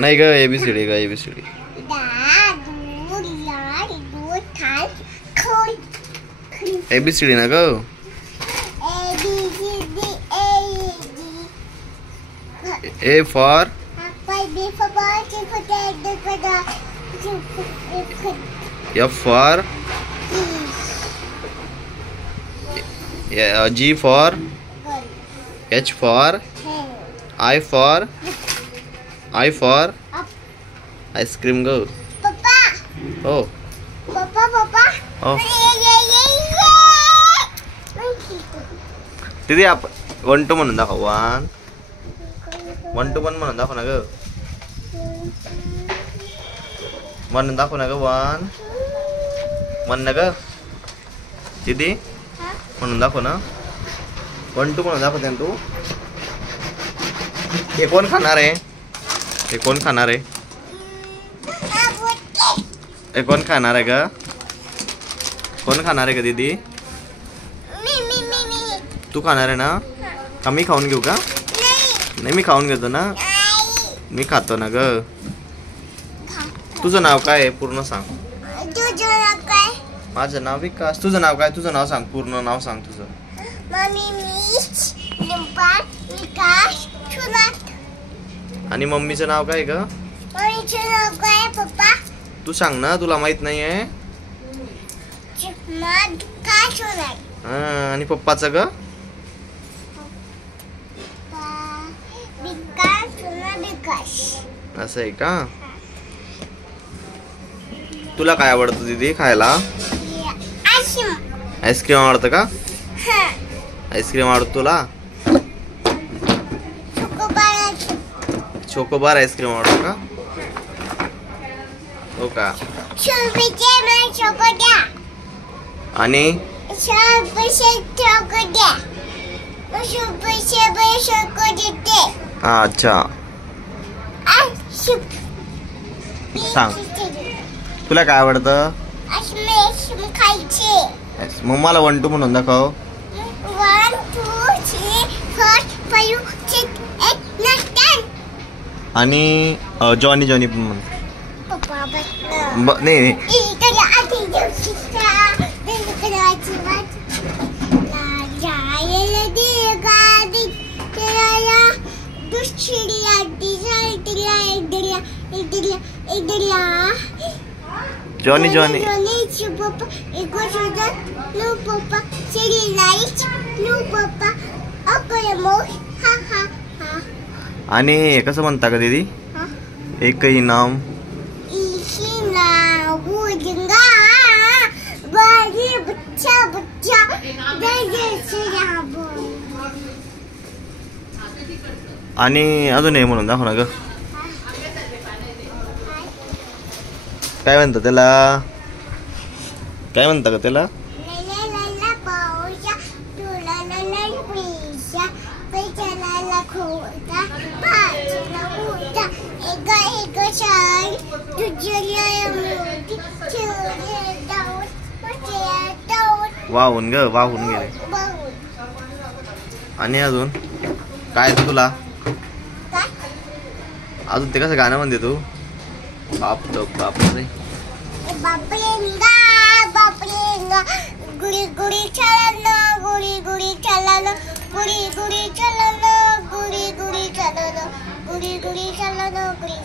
नाही ग ABCD ग ABCD. ABCD ना ग. A for F for G for H for I for ice cream go. Papa. Oh. Papa. Oh. दीदी आप 1 2 म्हणून दाखव. 1 2 1 म्हणून दाखव ना ग. म्हणून दाखव ना ग. 1 1 ना ग दीदी म्हणून दाखव ना. 1 2 म्हणून दाखव तू. हे कोण खाणार आहे? हे कोण खाणार आहे? हे कोण खाणार आहे ग? कोण खाणार आहे ग दीदी? तू खाणार आहे ना? का मी खाऊन घेऊ का? नाही मी खाऊन घेतो ना. मी खातो ना ग. तुझं नाव काय आहे पूर्ण सांग. माझं नाव विकास. तुझं नाव काय? तुझं नाव सांग. पूर्ण नाव सांग तुझं. आणि मम्मीचं नाव काय ग? मम्मीचं नाव काय पप्पा? तू सांग ना. तुला माहित नाही आहे. आणि पप्पाचं ग? असं आहे का? तुला काय आवडतं दीदी खायला? आईस्क्रीम आवडतं का? आईस्क्रीम आवडतं तुला? चोकोबार आईस्क्रीम आवडतं का? हो का? आणि अच्छा सांग. तुला काय आवडतं? मग मला 1 2 म्हणून दाखव. 1 2 3 4 5 6 8 9 10. आणि जॉनी जॉनी पण म्हण. नाही जॉनी जॉनी. आणि कसं म्हणता का दीदी? एकही नाम आणि अजून हे म्हणून दाखव ना ग. काय म्हणतात त्याला? काय म्हणता का त्याला? वाहून ग. वाहून गेले. आणि अजून काय तुला? अजून ते कसं गाणं म्हणते तू? बाप रे. गुडी गुडी चलन गुडी गुडी चलन गुडी गुडी चलन गुडी गुडी चलन गुडी गुडी चलन गुडी